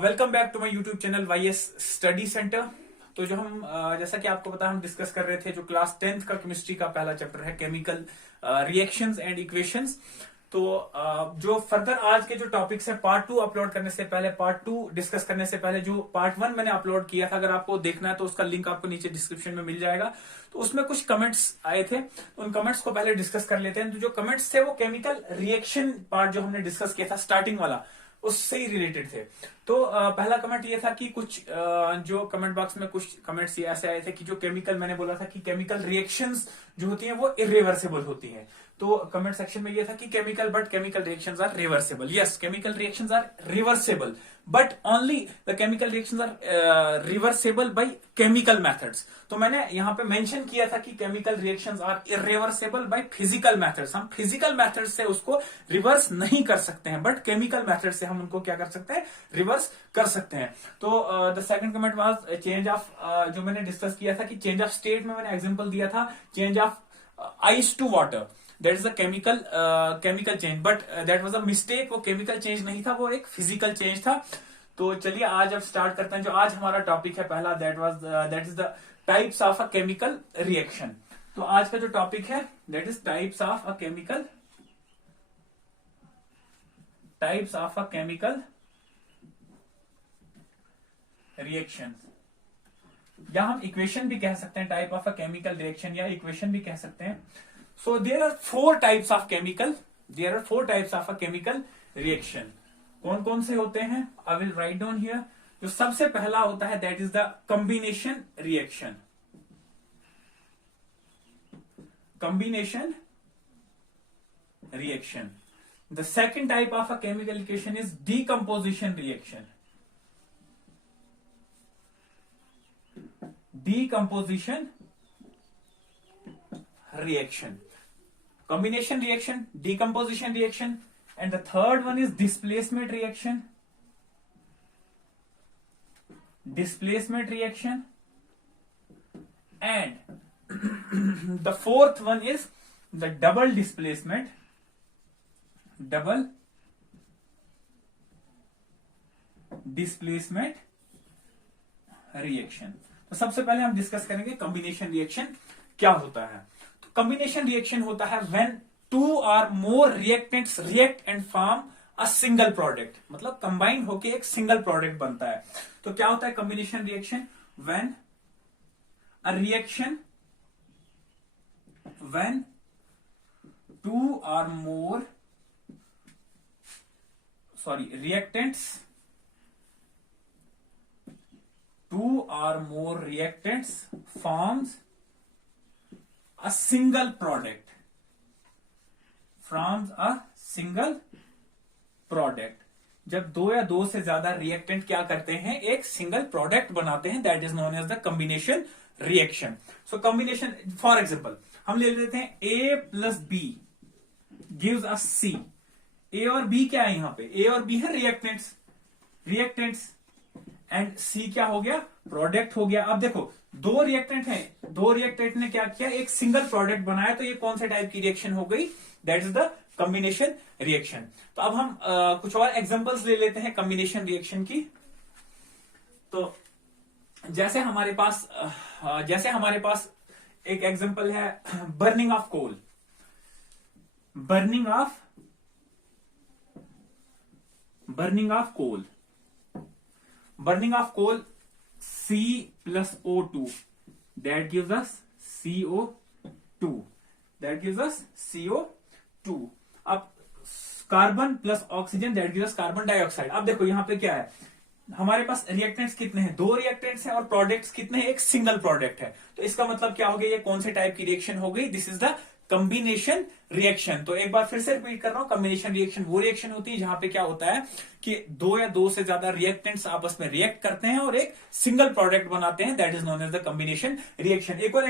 Welcome back to my YouTube channel YS study centre. तो जो हम जैसा कि आपको पता हम डिस्कस कर रहे थे जो क्लास 10th का केमिस्ट्री का पहला चैप्टर है केमिकल रिएक्शंस एंड इक्वेशंस। तो जो फर्दर आज के जो टॉपिक्स है पार्ट 2 अपलोड करने से पहले, पार्ट 2 डिस्कस करने से पहले जो पार्ट 1 मैंने अपलोड किया था, अगर आपको देखना है तो उसका लिंक आपको नीचे डिस्क्रिप्शन में मिल जाएगा। तो उसमें कुछ कमेंट्स आए थे, तो उन कमेंट्स को पहले डिस्कस कर लेते हैं। तो जो कमेंट्स थे वो केमिकल रिएक्शन पार्ट जो हमने डिस्कस किया था स्टार्टिंग वाला, उससे ही रिलेटेड थे। तो पहला कमेंट ये था कि कुछ जो कमेंट बॉक्स में कुछ कमेंट्स ये ऐसे आए थे कि जो केमिकल, मैंने बोला था कि केमिकल रिएक्शंस जो होती हैं वो इरिवर्सिबल होती हैं। तो कमेंट सेक्शन में ये था कि chemical reactions are reversible. Yes, chemical reactions are reversible, but only the chemical reactions are reversible by chemical methods. तो मैंने यहां पे मेंशन किया था कि chemical reactions are irreversible by physical methods. हम फिजिकल मेथड से उसको रिवर्स नहीं कर सकते हैं, बट केमिकल मेथड से हम उनको क्या कर सकते हैं, रिवर्स कर सकते हैं। तो the second comment was change of, जो मैंने डिस्कस किया था कि चेंज ऑफ स्टेट में मैंने एग्जांपल दिया था change of ice to water, that is the chemical change, but that was a mistake. वो केमिकल चेंज नहीं था, वो एक फिजिकल चेंज था। तो चलिए आज अब स्टार्ट करते हैं। जो आज हमारा टॉपिक है पहला, that is the types of a chemical reaction. तो आज का जो टॉपिक है that is types of a chemical reaction, या हम इक्वेशन भी कह सकते हैं, type of a chemical reaction या इक्वेशन भी कह सकते हैं। So there are four types of a chemical reaction. कौन कौन से होते हैं? I will write down here. जो सबसे पहला होता है that is the combination reaction. The second type of a chemical reaction is decomposition reaction. Combination reaction, decomposition reaction, and the third one is displacement reaction. And the fourth one is the double displacement reaction. तो सबसे पहले हम discuss करेंगे combination reaction क्या होता है। तो combination reaction होता है व्हेन टू और more reactants react and form a single product, मतलब कंबाइन होके एक सिंगल प्रोडक्ट बनता है। तो क्या होता है कॉम्बिनेशन रिएक्शन? व्हेन टू और मोर reactants forms a single product. जब दो या दो से ज्यादा रिएक्टेंट क्या करते हैं, एक सिंगल प्रोडक्ट बनाते हैं, that is known as the combination reaction. So combination, for example हम ले लेते हैं A plus B gives us C। A और बी क्या है यहां पे? ए और बी है रिएक्टेंट्स एंड सी क्या हो गया? प्रोडक्ट हो गया। अब देखो दो रिएक्टेंट हैं, दो रिएक्टेंट ने क्या किया, एक सिंगल प्रोडक्ट बनाया। तो ये कौन से टाइप की रिएक्शन हो गई? That is the combination reaction. तो अब हम कुछ और एग्जांपल्स ले लेते हैं कॉम्बिनेशन रिएक्शन की। तो जैसे हमारे पास एक एग्जांपल है burning of coal. Burning of coal, C plus O2, that gives us CO2. अब carbon plus oxygen, that gives us carbon dioxide. अब देखो यहां पे क्या है, हमारे पास रिएक्टेंट्स कितने हैं? दो रिएक्टेंट्स हैं और प्रोडक्ट्स कितने हैं? एक सिंगल प्रोडक्ट है। तो इसका मतलब क्या हो गया, ये कौन से टाइप की रिएक्शन हो गई? This is the combination reaction. तो एक बार फिर से रिपीट कर रहा हूं, कॉम्बिनेशन रिएक्शन वो रिएक्शन होती है जहां पे क्या होता है कि दो या दो से ज्यादा रिएक्टेंट्स आपस में रिएक्ट करते हैं और एक सिंगल प्रोडक्ट बनाते हैं, that is known as the combination reaction. एक और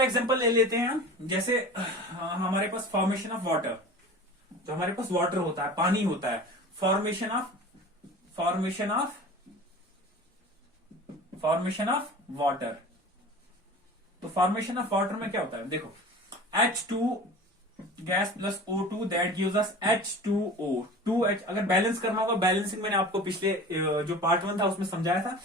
एग्जांपल ले लेते हैं हम। जैसे हमारे पास फॉर्मेशन ऑफ वाटर, जो हमारे पास वाटर होता है, पानी होता है, फॉर्मेशन ऑफ वाटर। तो फॉर्मेशन ऑफ वाटर में क्या होता है, देखो H2 gas plus O2 that gives us H2O। 2H अगर बैलेंस करना होगा, बैलेंसिंग मैंने आपको पिछले जो पार्ट 1 था उसमें समझाया था।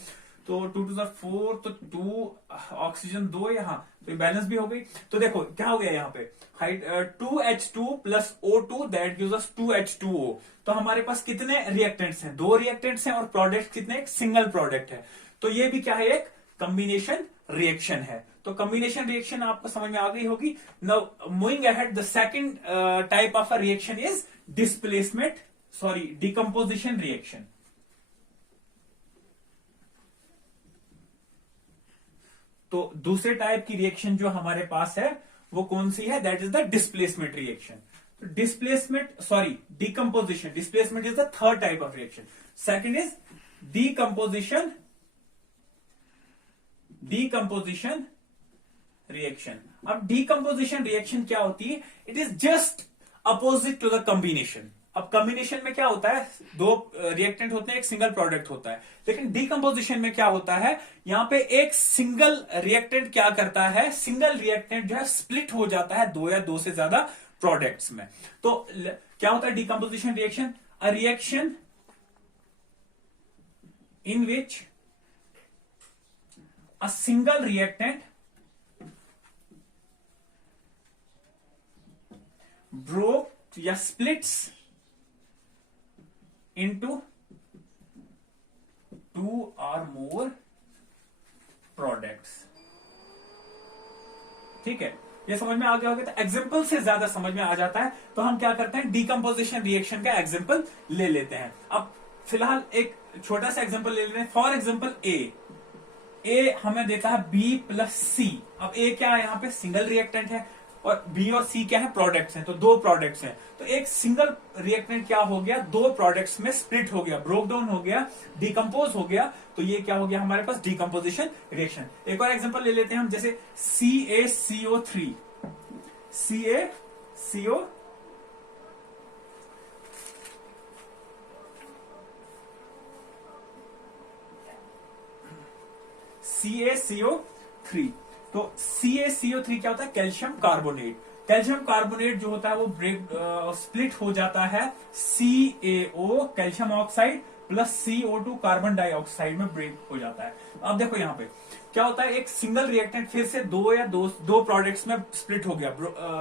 तो 2 टू 4, तो 2 ऑक्सीजन 2 यहाँ, तो बैलेंस भी हो गई। तो देखो क्या हो गया यहाँ पे, height 2H2 plus O2 that gives us 2H2O। तो हमारे पास कितने रिएक्टेंट्स हैं, 2 रिएक्टेंट्स हैं, और प्रोडक्ट कितने, एक सिंगल प्रोडक्ट है। तो ये भी क्या है, एक कॉम्बिनेशन रिएक्शन है। तो कॉम्बिनेशन रिएक्शन आपको समझ में आ गई होगी। Now moving ahead, the second type of a reaction is displacement, sorry decomposition reaction. तो दूसरे टाइप की रिएक्शन जो हमारे पास है वो कौन सी है, that is the displacement reaction. Displacement, sorry decomposition, displacement is the third type of reaction. Second is decomposition, decomposition reaction. अब डिकम्पोजिशन रिएक्शन क्या होती है, it is just opposite to the combination. अब कॉम्बिनेशन में क्या होता है, 2 रिएक्टेंट होते हैं, एक सिंगल प्रोडक्ट होता है। लेकिन डिकम्पोजिशन में क्या होता है, यहां पे एक सिंगल रिएक्टेंट क्या करता है, सिंगल रिएक्टेंट जो है स्प्लिट हो जाता है 2 या 2 से ज्यादा प्रोडक्ट्स में। तो क्या होता है decomposition reaction, a reaction in which a single reactant broke या splits into 2 or more products। ठीक है, ये समझ में आ गया होगा। तो एग्जांपल से ज्यादा समझ में आ जाता है, तो हम क्या करते हैं, डिकम्पोजिशन रिएक्शन का एग्जांपल ले लेते हैं। अब फिलहाल एक छोटा सा एग्जांपल ले लेते हैं। फॉर एग्जांपल ए हमें देता है B प्लस सी। अब ए क्या है, यहाँ पे सिंगल रिएक्टेंट है, और बी और सी क्या है, प्रोडक्ट्स हैं। तो 2 प्रोडक्ट्स हैं, तो एक सिंगल रिएक्टेंट क्या हो गया, 2 प्रोडक्ट्स में स्प्लिट हो गया, ब्रोक डाउन हो गया, डिकम्पोज हो गया। तो ये क्या हो गया हमारे पास, डिकम्पोजिशन रिएक्शन। एक और एग्जांपल ले लेते हैं हम, जैसे CaCO3, CaCO CaCO3। तो CaCO3 क्या होता है, कैल्शियम कार्बोनेट। कैल्शियम कार्बोनेट जो होता है वो ब्रेक स्प्लिट हो जाता है CaO calcium oxide plus CO2 carbon dioxide में ब्रेक हो जाता है। अब देखो यहाँ पे क्या होता है, एक सिंगल रिएक्टेंट फिर से 2 या 2 प्रोडक्ट्स में स्प्लिट हो गया,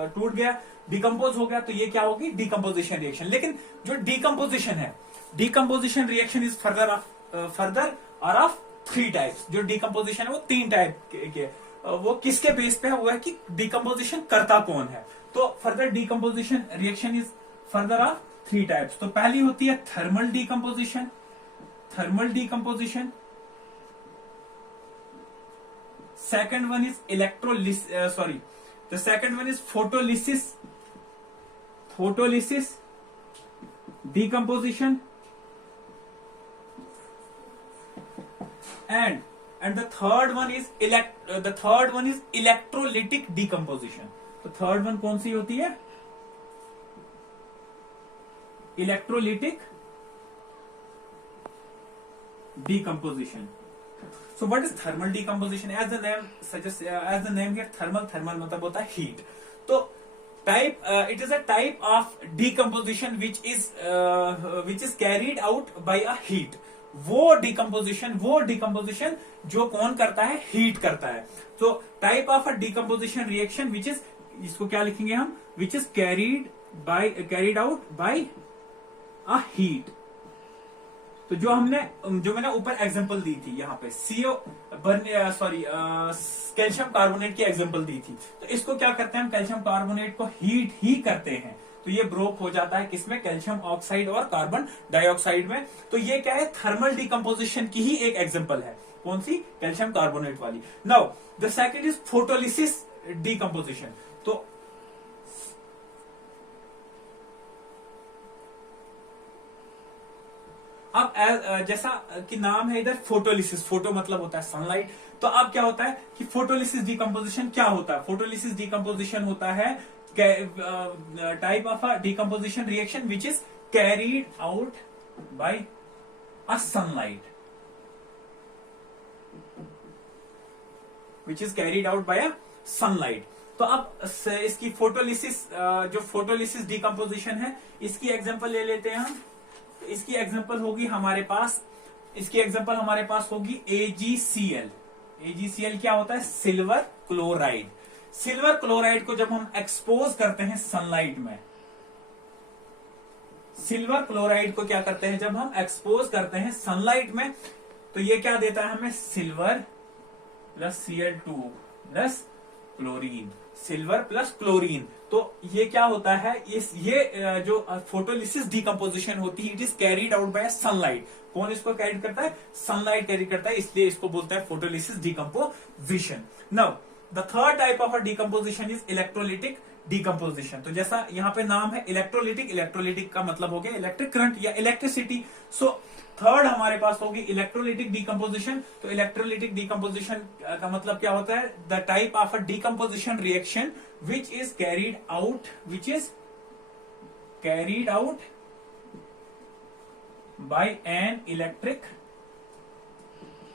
टूट गया, डिकम्पोज हो गया। तो ये क्या होगी, डिकम्पोजिशन रिएक्शन। लेकिन जो डिकम्पोजिशन है, डिकम्पोजिशन रिएक्शन इज फर्दर और ऑफ 3 टाइप्स। जो डिकम्पोजिशन है वो 3 टाइप के, वो किसके बेस पे है, वो है कि डिकम्पोजिशन करता कौन है। तो further decomposition reaction is further of 3 types. तो पहली होती है thermal decomposition, thermal decomposition. Second one is electrolysis, sorry the second one is photolysis, photolysis decomposition. and the third one is electrolytic decomposition। तो third one कौन सी होती है, electrolytic decomposition। So what is thermal decomposition? As the name suggests, as the name here, thermal मतलब होता है heat। तो type it is a type of decomposition which is carried out by a heat। वो decomposition जो कौन करता है, heat करता है। तो type of a decomposition reaction which is, इसको क्या लिखेंगे हम, which is carried out by a heat. तो जो मैंने ऊपर एग्जांपल दी थी यहाँ पे कैल्शियम कार्बोनेट की एग्जांपल दी थी। तो इसको क्या करते हैं हम, कैल्शियम कार्बोनेट को हीट ही करते हैं, तो ये ब्रोक हो जाता है किसमें, कैल्शियम ऑक्साइड और कार्बन डाइऑक्साइड में। तो ये क्या है, थर्मल डिकम्पोजिशन की ही एक एग्जांपल है। कौन सी, कैल्शियम कार्बोनेट वाली। Now the second is photolysis decomposition. तो अब जैसा कि नाम है इधर फोटोलिसिस, फोटो मतलब होता है सनलाइट। तो अब क्या होता है कि फोटोलिसिस डिकम्पोजिशन क्या होता है, फोटोलिसिस डिकम्पोजिशन होता है type of a decomposition reaction which is carried out by a sunlight, which is carried out by a sunlight. तो अब इसकी फोटोलिसिस, जो फोटोलिसिस डिकम्पोजिशन है, इसकी एग्जांपल ले लेते हैं हम। इसकी एग्जांपल होगी हमारे पास, होगी AgCl। AgCl क्या होता है? Silver chloride. सिल्वर क्लोराइड को जब हम एक्सपोज करते हैं सनलाइट में, सिल्वर क्लोराइड को क्या करते हैं जब हम एक्सपोज करते हैं सनलाइट में, तो ये क्या देता है हमें? Silver plus Cl2 plus chlorine, silver plus chlorine. तो ये क्या होता है? ये जो फोटोलिसिस डिकम्पोजिशन होती है, it is carried out by sunlight. कौन इसको कैरी करता है? सनलाइट कैरी करता है, इसलिए इसको बोलते हैं photolysis decomposition. Now the third type of decomposition is electrolytic decomposition. तो जैसा यहाँ पे नाम है इलेक्ट्रोलिटिक, इलेक्ट्रोलिटिक का मतलब हो गया इलेक्ट्रिक करंट या इलेक्ट्रिसिटी। सो थर्ड हमारे पास होगी इलेक्ट्रोलिटिक डिकम्पोजिशन। तो इलेक्ट्रोलिटिक डिकम्पोजिशन का मतलब क्या होता है? The type of a decomposition reaction which is carried out by an electric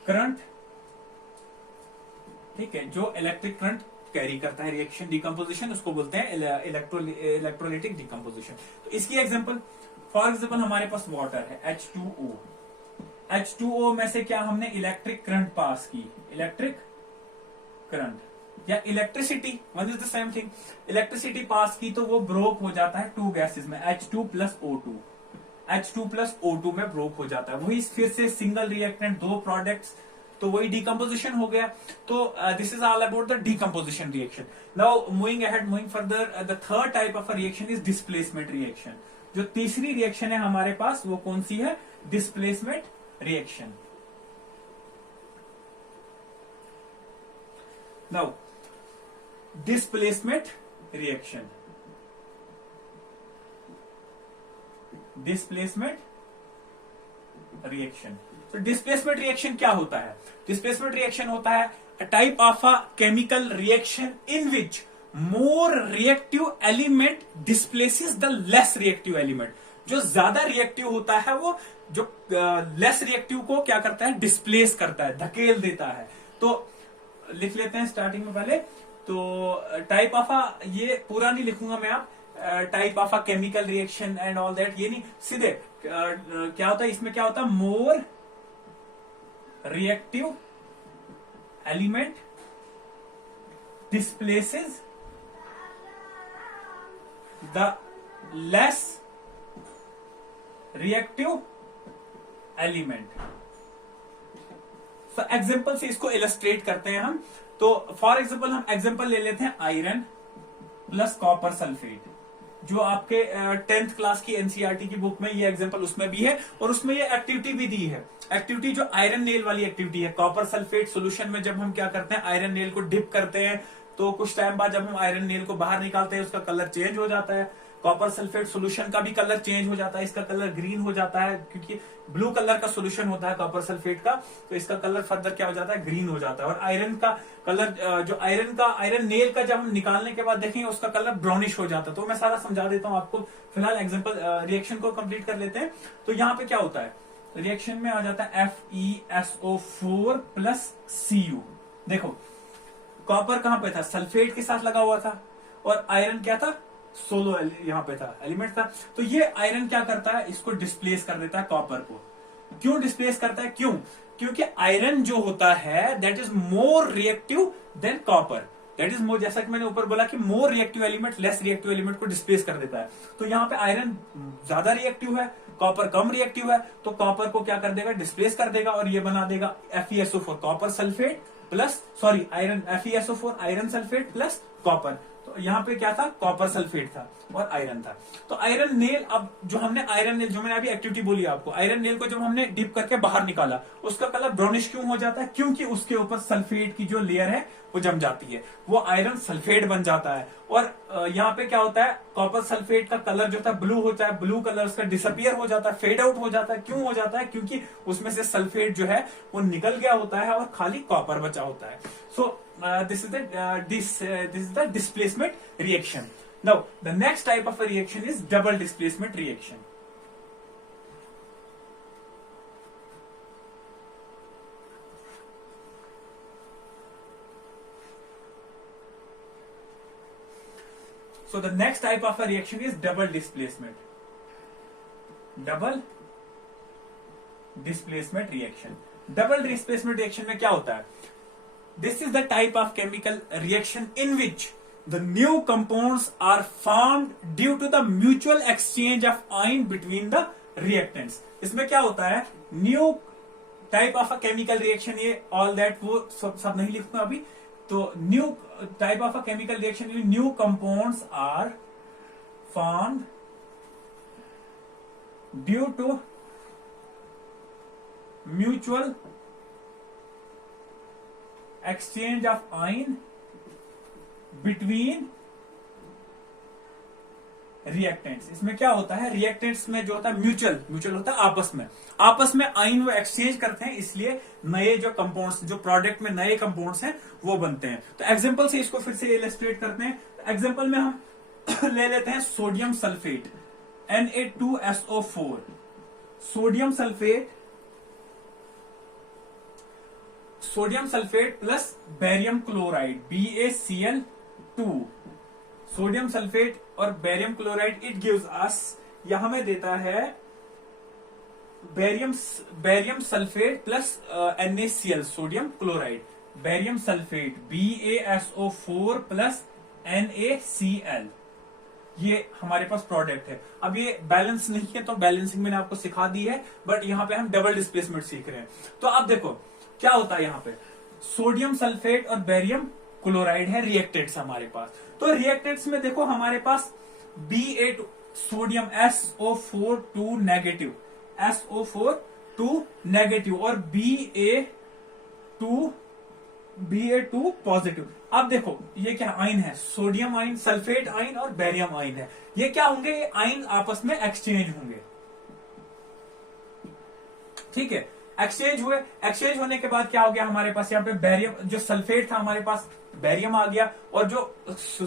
current. ठीक है, जो इलेक्ट्रिक करंट कैरी करता है रिएक्शन डिकम्पोजिशन, उसको बोलते हैं इलेक्ट्रोलिटिक डिकम्पोजिशन। तो इसकी एग्जांपल, फॉर एग्जांपल हमारे पास वाटर है H2O। H2O में से क्या हमने इलेक्ट्रिक करंट पास की, इलेक्ट्रिक करंट या electricity, one is the same thing. Electricity pass की तो वो ब्रोक हो जाता है टू गैसेस में, H2 plus O2। H2 plus O2 में ब्रोक हो जाता है। वही फिर से सिंगल रिएक्टेंट, दो प्रोडक्ट्स, तो वही डिकम्पोजिशन हो गया। तो this is all about the decomposition reaction. Now moving further, the third type of reaction is displacement reaction. जो तीसरी रिएक्शन है हमारे पास वो कौन सी है? Displacement reaction. Now displacement reaction, तो डिस्प्लेसमेंट रिएक्शन क्या होता है? डिस्प्लेसमेंट रिएक्शन होता है a type of a chemical reaction in which more reactive element displaces the less reactive element। जो ज्यादा रिएक्टिव होता है वो जो लेस रिएक्टिव को क्या करता है? डिस्प्लेस करता है, धकेल देता है। तो लिख लेते हैं स्टार्टिंग में पहले। तो टाइप ऑफ अ, ये पूरा नहीं लिखूंगा मैं, आप type of a chemical reaction and all that, ये नहीं, सीधे क्या होता है इसमें? क्या होता है? More reactive element displaces the less reactive element। तो एग्जाम्पल से इसको इलस्ट्रेट करते हैं हम। तो फॉर एग्जाम्पल हम एग्जाम्पल ले लेते हैं आयरन प्लस कॉपर सल्फेट, जो आपके 10th क्लास की एनसीईआरटी की बुक में ये एग्जांपल उसमें भी है, और उसमें ये एक्टिविटी भी दी है। एक्टिविटी जो आयरन नेल वाली एक्टिविटी है, कॉपर सल्फेट सॉल्यूशन में जब हम क्या करते हैं, आयरन नेल को डिप करते हैं, तो कुछ टाइम बाद जब हम आयरन नेल को बाहर निकालते हैं उसका कलर चेंज हो जाता है। कॉपर सल्फेट सॉल्यूशन का भी कलर चेंज हो जाता है, इसका कलर ग्रीन हो जाता है, क्योंकि ब्लू कलर का सॉल्यूशन होता है कॉपर सल्फेट का, तो इसका कलर फर्दर क्या हो जाता है? ग्रीन हो जाता है। और आयरन का कलर, जो आयरन नेल का जब हम निकालने के बाद देखेंगे उसका कलर ब्राउनिश हो जाता है। तो मैं सारा समझा देता हूं आपको, फिलहाल एग्जांपल रिएक्शन को कंप्लीट कर लेते हैं। तो यहाँ पे क्या होता है? रिएक्शन में आ जाता है FeSO4 प्लस Cu। देखो कॉपर कहां पे था? सल्फेट के साथ लगा हुआ था, और आयरन क्या था? सोलो यहाँ पे था, एलिमेंट था। तो ये आयरन क्या करता है? इसको डिस्प्लेस कर देता है कॉपर को। क्यों डिस्प्लेस करता है? क्यों? क्योंकि आयरन जो होता है that is more reactive than copper. That is more, जैसा कि मैंने ऊपर बोला कि more reactive element less reactive element को डिस्प्लेस कर देता है। तो यहाँ पे आयरन ज्यादा रिएक्टिव है, कॉपर कम रिएक्टिव है, तो कॉपर को क्या कर देगा? डिस्प्लेस कर देगा, और ये बना देगा FeSO4 copper sulphate plus, sorry iron, FeSO4 iron sulphate plus copper. तो यहाँ पे क्या था? कॉपर सल्फेट था और आयरन था। तो आयरन नेल, अब जो हमने आयरन नेल, जो मैंने अभी एक्टिविटी बोली आपको, आयरन नेल को जब हमने डिप करके बाहर निकाला, उसका कलर ब्राउनिश क्यों हो जाता है? क्योंकि उसके ऊपर सल्फेट की जो लेयर है वो जम जाती है, वो आयरन सल्फेट बन जाता है। और यहाँ पे क्या होता है? कॉपर सल्फेट का कलर जो था ब्लू होता है, ब्लू कलर उसका डिसअपियर हो जाता है, फेड आउट हो जाता है। क्यों हो जाता है? क्योंकि उसमें से सल्फेट जो है वो निकल गया होता है और खाली कॉपर बचा होता है। सो this is the displacement reaction. Now the next type of a reaction is double displacement reaction. So the next type of a reaction is double displacement. Double displacement reaction. Double displacement reaction में क्या होता है? This is the type of chemical reaction in which the new compounds are formed due to the mutual exchange of ion between the reactants. इसमें क्या होता है? New type of a chemical reaction, ये all that वो सब नहीं लिखूंगा अभी. तो new type of a chemical reaction in new compounds are formed due to mutual exchange of ion between reactants. इसमें क्या होता है? रिएक्टेंट्स में जो होता है म्यूचुअल होता है आपस में आयन वो एक्सचेंज करते हैं, इसलिए नए जो कंपाउंड्स, जो प्रोडक्ट में नए कंपाउंड्स हैं वो बनते हैं. तो एग्जांपल से इसको फिर से इलस्ट्रेट करते हैं. एग्जांपल में हम ले लेते हैं sodium sulphate Na2SO4. Sodium sulphate plus barium chloride BaCl2. Sodium sulphate और barium chloride it gives us, यहां में देता है barium sulphate plus NaCl sodium chloride. Barium sulphate BaSO4 plus NaCl, ये हमारे पास प्रोडक्ट है. अब ये बैलेंस नहीं है तो बैलेंसिंग मैंने आपको सिखा दी है, बट यहां पे हम डबल डिस्प्लेसमेंट सीख रहे हैं. तो अब देखो क्या होता है. यहां पे सोडियम सल्फेट और बेरियम क्लोराइड है रिएक्टेंट्स हमारे पास. तो रिएक्टेंट्स में देखो हमारे पास Ba2 सोडियम SO4 नेगेटिव और Ba2 पॉजिटिव. अब देखो ये क्या आयन है? सोडियम आयन, सल्फेट आयन और बेरियम आयन है. ये क्या होंगे? ये आयन आपस में एक्सचेंज होंगे. ठीक है, एक्सचेंज हुए. एक्सचेंज होने के बाद क्या हो गया हमारे पास? यहाँ पे बेरियम, जो सल्फेट था हमारे पास बेरियम आ गया, और जो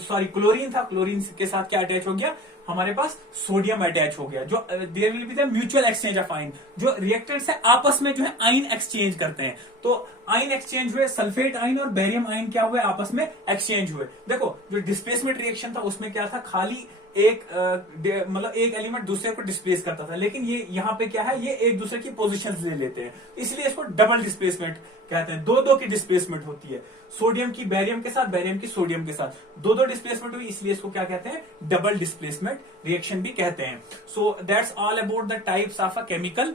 क्लोरीन था, क्लोरीन के साथ क्या अटैच हो गया हमारे पास? सोडियम अटैच हो गया. जो there will be the mutual exchange of ion. जो रिएक्टेंट्स है आपस में जो है आयन एक्सचेंज करते हैं. तो आयन एक्सचेंज हुए, सल्फेट आयन और बेरियम आयन क्या हुए? आपस में एक्सचेंज हुए. देखो जो डिस्प्लेसमेंट रिएक्शन था उसमें क्या था? खाली मतलब एक एलिमेंट दूसरे को डिस्प्लेस करता था, लेकिन ये यहाँ पे क्या है? ये एक दूसरे की पोजीशंस ले लेते हैं, इसलिए इसको डबल डिस्प्लेसमेंट कहते हैं. दो की डिस्प्लेसमेंट होती है. सोडियम की बेरियम के साथ, बेरियम की सोडियम के साथ, दो डिस्प्लेसमेंट हुई, इसलिए इसको क्या कहते हैं? डबल डिस्प्लेसमेंट रिएक्शन भी कहते हैं. So that's all about the types of a chemical